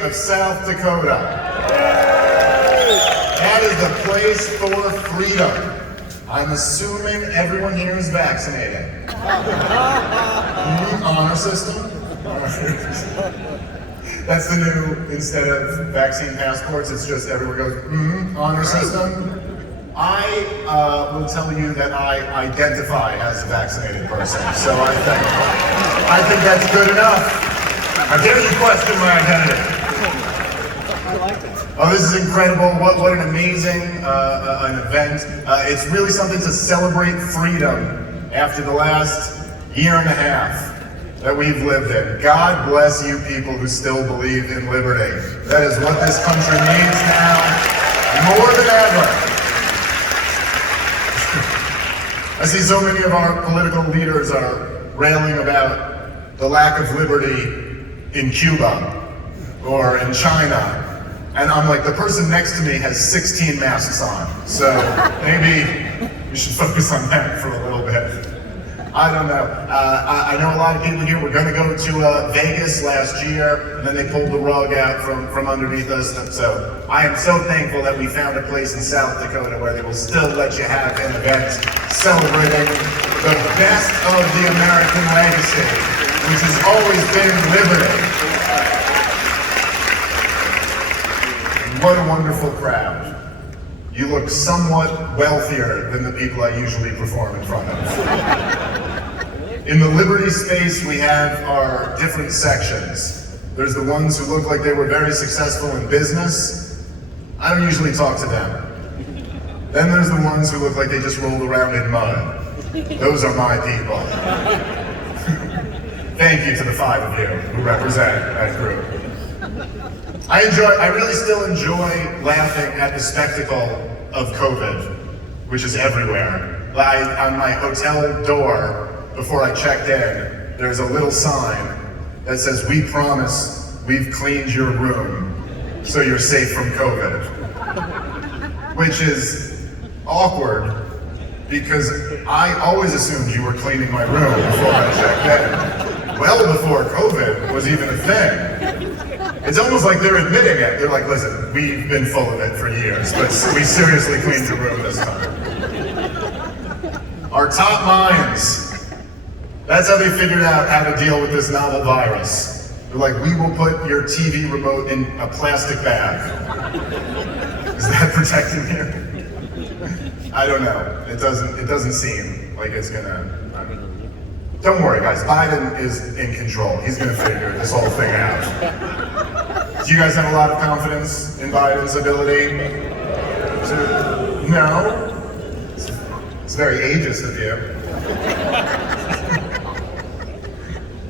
state of South Dakota. That is the place for freedom. I'm assuming everyone here is vaccinated. Honor system? That's the new, instead of vaccine passports, it's just everyone goes, honor system. I will tell you that I identify as a vaccinated person, so I think that's good enough. How dare you question my identity? I like it. Oh, this is incredible. What an amazing an event. It's really something to celebrate freedom after the last year and a half that we've lived in. God bless you people who still believe in liberty. That is what this country needs now, more than ever. I see so many of our political leaders are railing about the lack of liberty in Cuba or in China. And I'm like, the person next to me has 16 masks on. So maybe we should focus on that for a little bit. I don't know. I know a lot of people here were going to go to Vegas last year, and then they pulled the rug out from underneath us. And so I am so thankful that we found a place in South Dakota where they will still let you have an event celebrating the best of the American legacy, which has always been liberty. What a wonderful crowd. You look somewhat wealthier than the people I usually perform in front of. In the liberty space, we have our different sections. There's the ones who look like they were very successful in business. I don't usually talk to them. Then there's the ones who look like they just rolled around in mud. Those are my people. Thank you to the 5 of you who represent that group. I really still enjoy laughing at the spectacle of COVID, which is everywhere. On my hotel door, before I checked in, there's a little sign that says, "We promise we've cleaned your room, so you're safe from COVID." Which is awkward, because I always assumed you were cleaning my room before I checked in. Well before COVID was even a thing. It's almost like they're admitting it. They're like, listen, we've been full of it for years, but we seriously cleaned your room this time. Our top minds, that's how they figured out how to deal with this novel virus. They're like, we will put your TV remote in a plastic bag. Is that protecting you? I don't know. It doesn't seem like it's gonna, don't worry guys, Biden is in control. He's gonna figure this whole thing out. Do you guys have a lot of confidence in Biden's ability to, no? It's very ageist of you.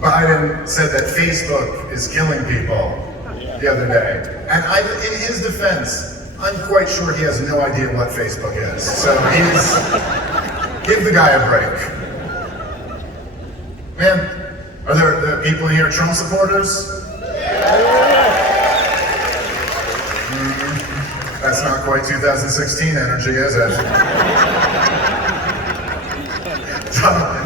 Biden said that Facebook is killing people the other day. And in his defense, I'm quite sure he has no idea what Facebook is. So give the guy a break. Man, are there people here Trump supporters? That's not quite 2016 energy, is it?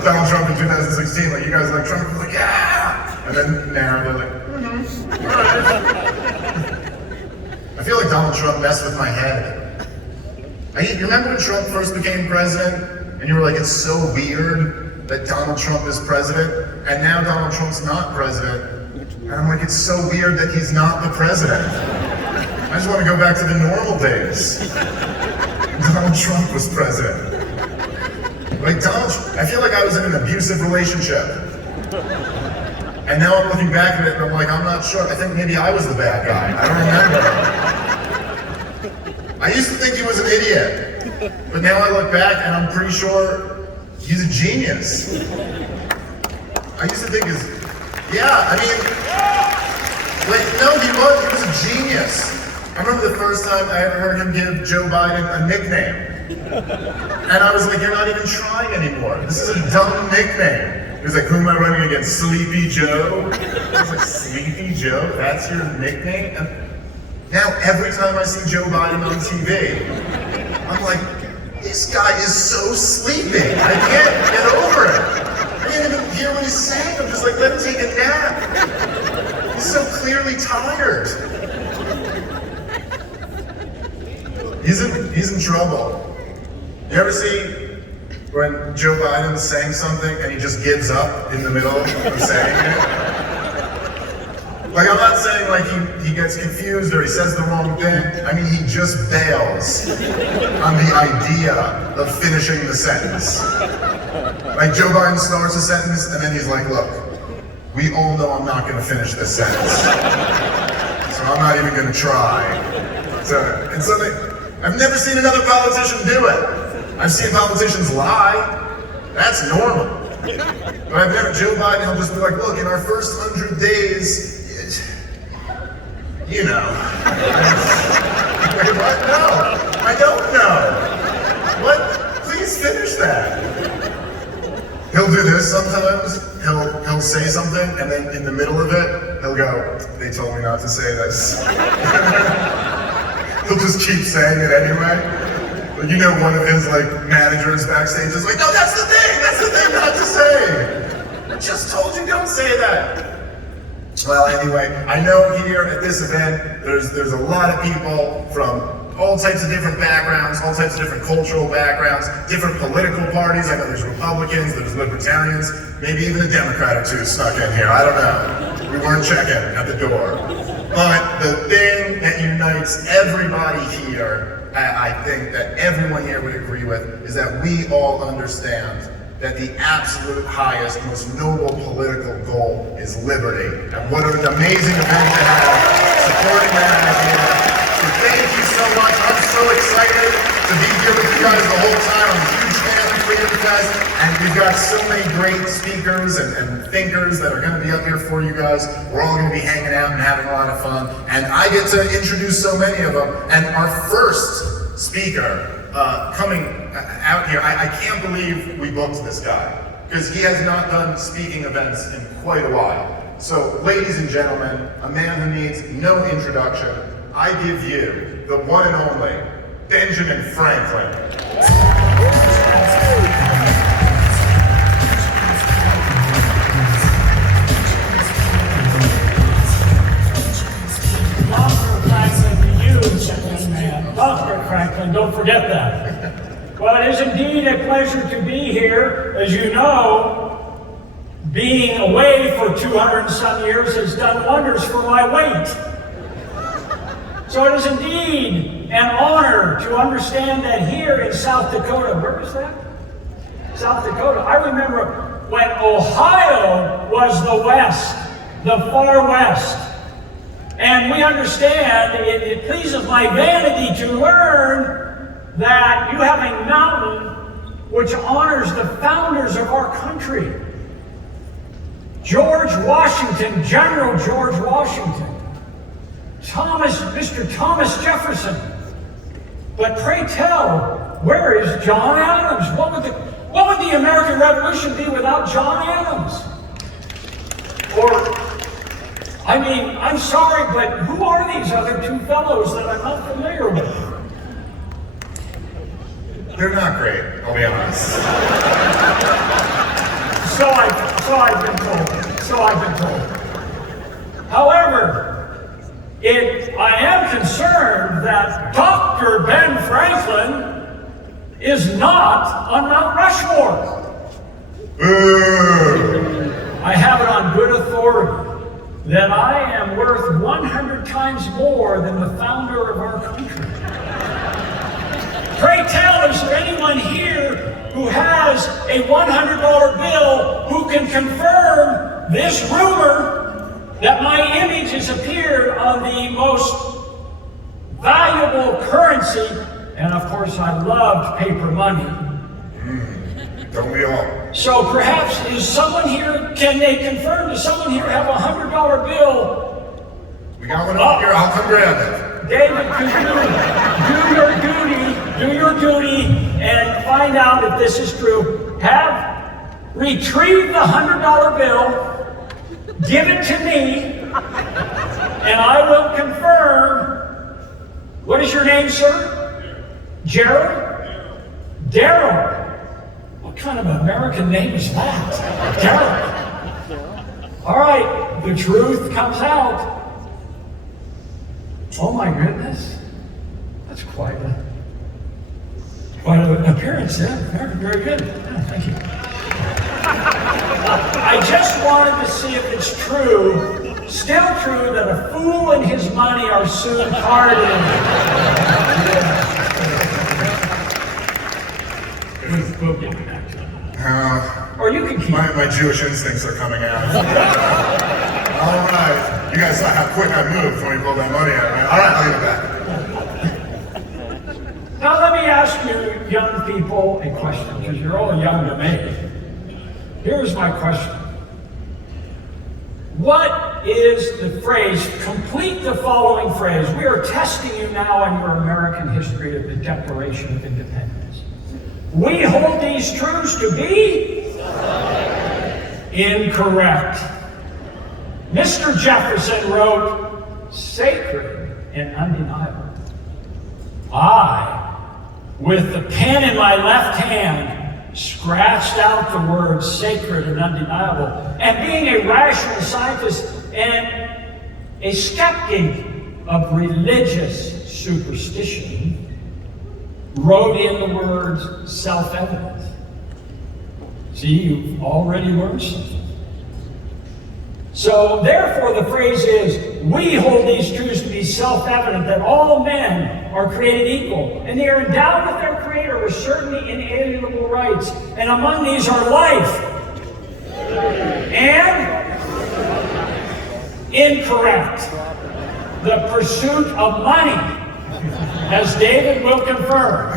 Donald Trump in 2016, like you guys like Trump, like yeah! And then now they're like, I feel like Donald Trump messed with my head. You remember when Trump first became president? And you were like, it's so weird that Donald Trump is president, and now Donald Trump's not president. And I'm like, it's so weird that he's not the president. I just want to go back to the normal days. Donald Trump was president. Like I feel like I was in an abusive relationship. And now I'm looking back at it and I'm like, I'm not sure. I think maybe I was the bad guy. I don't remember. I used to think he was an idiot. But now I look back and I'm pretty sure he's a genius. I used to think no, he was a genius. I remember the first time I ever heard him give Joe Biden a nickname. And I was like, you're not even trying anymore. This is a dumb nickname. He was like, who am I running against? Sleepy Joe? I was like, Sleepy Joe? That's your nickname? And now every time I see Joe Biden on TV, I'm like, this guy is so sleepy. I can't get over it. I can't even hear what he's saying. I'm just like, let him take a nap. He's so clean. clearly tired. He's in trouble. You ever see when Joe Biden's saying something and he just gives up in the middle of saying it? Like, I'm not saying like he gets confused or he says the wrong thing. I mean, he just bails on the idea of finishing the sentence. Like, Joe Biden starts a sentence and then he's like, look, we all know I'm not gonna finish this sentence. So I'm not even gonna try. So it's something, I've never seen another politician do it. I've seen politicians lie. That's normal. But I've never, Joe Biden, he'll just be like, look, in our first 100 days, you know. What? No, I don't know. What? Please finish that. He'll do this sometimes. He'll say something, and then in the middle of it, he'll go, they told me not to say this. He'll just keep saying it anyway. But you know, one of his managers backstage is like, no, that's the thing not to say. I just told you don't say that. Well, anyway, I know here at this event, there's a lot of people from all types of different backgrounds, all types of different cultural backgrounds, different political parties. I know there's Republicans, there's Libertarians, maybe even a Democrat or two snuck in here. I don't know. We weren't checking at the door. But the thing that unites everybody here, I think that everyone here would agree with, is that we all understand that the absolute highest, most noble political goal is liberty. And what an amazing event to have supporting that idea. So thank you so much. I'm so excited to be here with you guys the whole time. I'm a huge fan for you guys. And we've got so many great speakers and thinkers that are gonna be up here for you guys. We're all gonna be hanging out and having a lot of fun. And I get to introduce so many of them. And our first speaker, coming out here, I can't believe we booked this guy, because he has not done speaking events in quite a while. So, ladies and gentlemen, a man who needs no introduction, I give you the one and only Benjamin Franklin. Dr. Franklin, don't forget that. Well, it is indeed a pleasure to be here. As you know, being away for 200 and some years has done wonders for my weight. So it is indeed an honor to understand that here in South Dakota, where is that? South Dakota. I remember when Ohio was the West, the far West. And we understand, it pleases my vanity to learn that you have a mountain which honors the founders of our country. George Washington, General George Washington, Mr. Thomas Jefferson. But pray tell, where is John Adams? What would the American Revolution be without John Adams? I mean, I'm sorry, but who are these other two fellows that I'm not familiar with? They're not great, I'll be honest. So I've been told. However, I am concerned that Dr. Ben Franklin is not on Mount Rushmore. Boo! I have it on good authority that I am worth 100 times more than the founder of our country. Pray tell, is there anyone here who has a $100 bill who can confirm this rumor that my image has appeared on the most valuable currency? And of course, I loved paper money. Don't we all? So perhaps can they confirm, does someone here have a $100 bill? We got one up here, I'll come grab it. David, do your duty and find out if this is true. Retrieve the $100 bill, give it to me, and I will confirm. What is your name, sir? Gerald? Daryl. What kind of American name is that? Daryl. All right, the truth comes out. Oh my goodness. That's quite an appearance, yeah. Very, very good. Yeah, thank you. I just wanted to see if it's true, still true, that a fool and his money are soon parted. We'll get back to that. Or you can keep my Jewish instincts are coming out. All right. You guys saw how quick I moved when we pulled that money out, right? All right, I'll give it back. Now let me ask you young people a question, because you're all young to me. Here's my question. What is the phrase, complete the following phrase. We are testing you now on your American history of the Declaration of Independence. We hold these truths to be incorrect. Mr. Jefferson wrote, sacred and undeniable. I, with the pen in my left hand, scratched out the words sacred and undeniable. And being a rational scientist and a skeptic of religious superstition, wrote in the words self-evident. See, you've already learned something. So, therefore, the phrase is, we hold these truths to be self-evident, that all men are created equal, and they are endowed with their Creator with certain inalienable rights, and among these are life and incorrect, the pursuit of money, as David will confirm.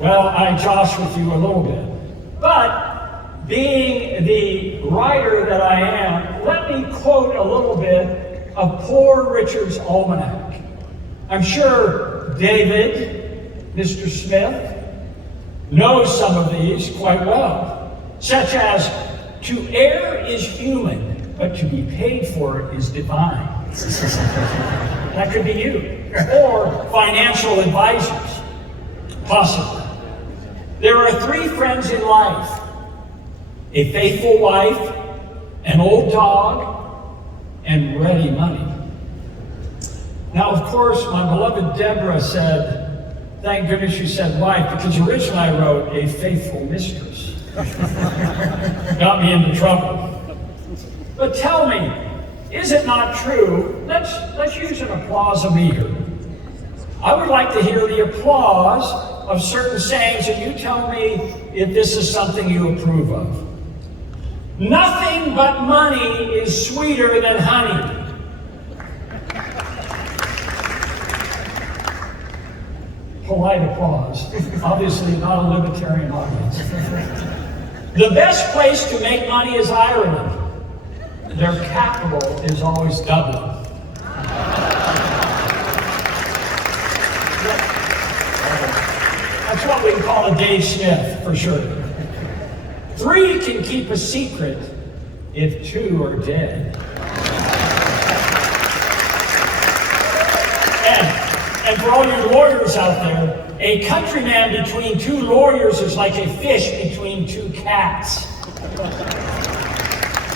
Well, I josh with you a little bit, but being the writer that I am, let me quote a little bit of Poor Richard's Almanac. I'm sure David, Mr. Smith, knows some of these quite well, such as, to err is human, but to be paid for it is divine. That could be you. Or financial advisors, possibly. There are three friends in life: a faithful wife, an old dog, and ready money. Now, of course, my beloved Deborah said, thank goodness you said wife, because originally I wrote a faithful mistress. Got me into trouble. But tell me, is it not true? Let's use an applause-o-meter. I would like to hear the applause of certain sayings, and you tell me if this is something you approve of. Nothing but money is sweeter than honey. Polite applause. Obviously not a libertarian audience. The best place to make money is Ireland. Their capital is always Dublin. That's what we call a Dave Smith, for sure. 3 can keep a secret if 2 are dead. And for all you lawyers out there, a countryman between 2 lawyers is like a fish between 2 cats.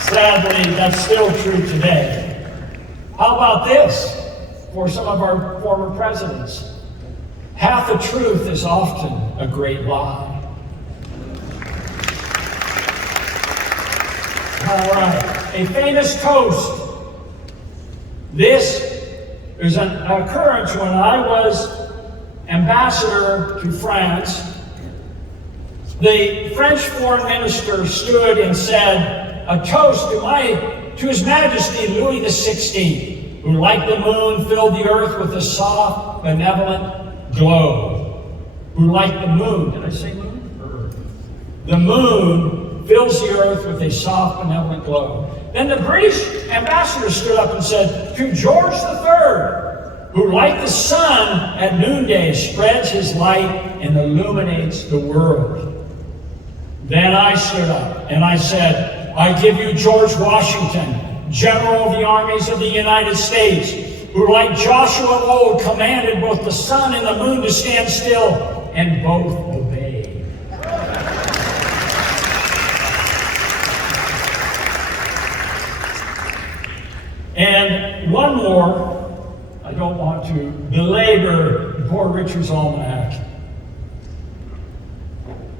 Sadly, that's still true today. How about this for some of our former presidents? Half a truth is often a great lie. All right, a famous toast. This is an occurrence when I was ambassador to France. The French foreign minister stood and said a toast to His Majesty Louis XVI, who, like the moon, filled the earth with a soft, benevolent glow. Who, like the moon, did I say moon or earth? The moon fills the earth with a soft, benevolent glow. Then the British ambassador stood up and said, to George III, who, like the sun at noonday, spreads his light and illuminates the world. Then I stood up and I said, I give you George Washington, General of the Armies of the United States, who, like Joshua of old, commanded both the sun and the moon to stand still, and both obeyed. And one more, I don't want to belabor poor Richard's almanac.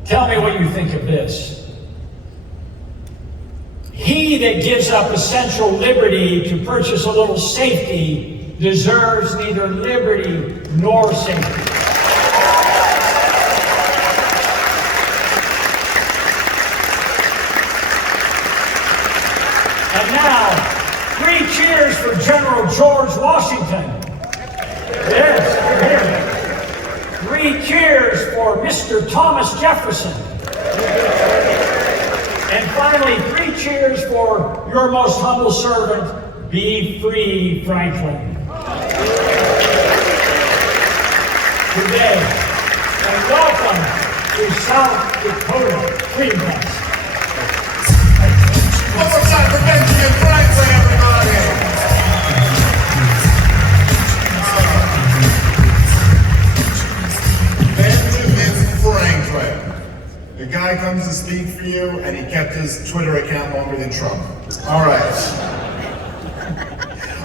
Tell me what you think of this. He that gives up essential liberty to purchase a little safety deserves neither liberty nor safety. And now, 3 cheers for General George Washington. Yes, here. 3 cheers for Mr. Thomas Jefferson. And finally, 3 cheers for your most humble servant, Be Free Franklin. Today, and welcome to South Dakota Freedom Fest. One more time for Benjamin Franklin, everybody! Benjamin Franklin. The guy comes to speak for you, and he kept his Twitter account longer than Trump. All right.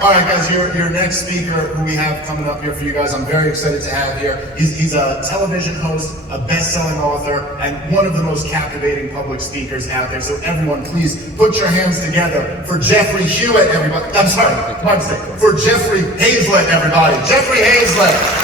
All right, guys, your next speaker who we have coming up here for you guys, I'm very excited to have here. He's a television host, a best-selling author, and one of the most captivating public speakers out there. So everyone, please put your hands together for Jeffrey Hewitt, everybody. I'm sorry, my mistake. For Jeffrey Hazlett, everybody. Jeffrey Hazlett.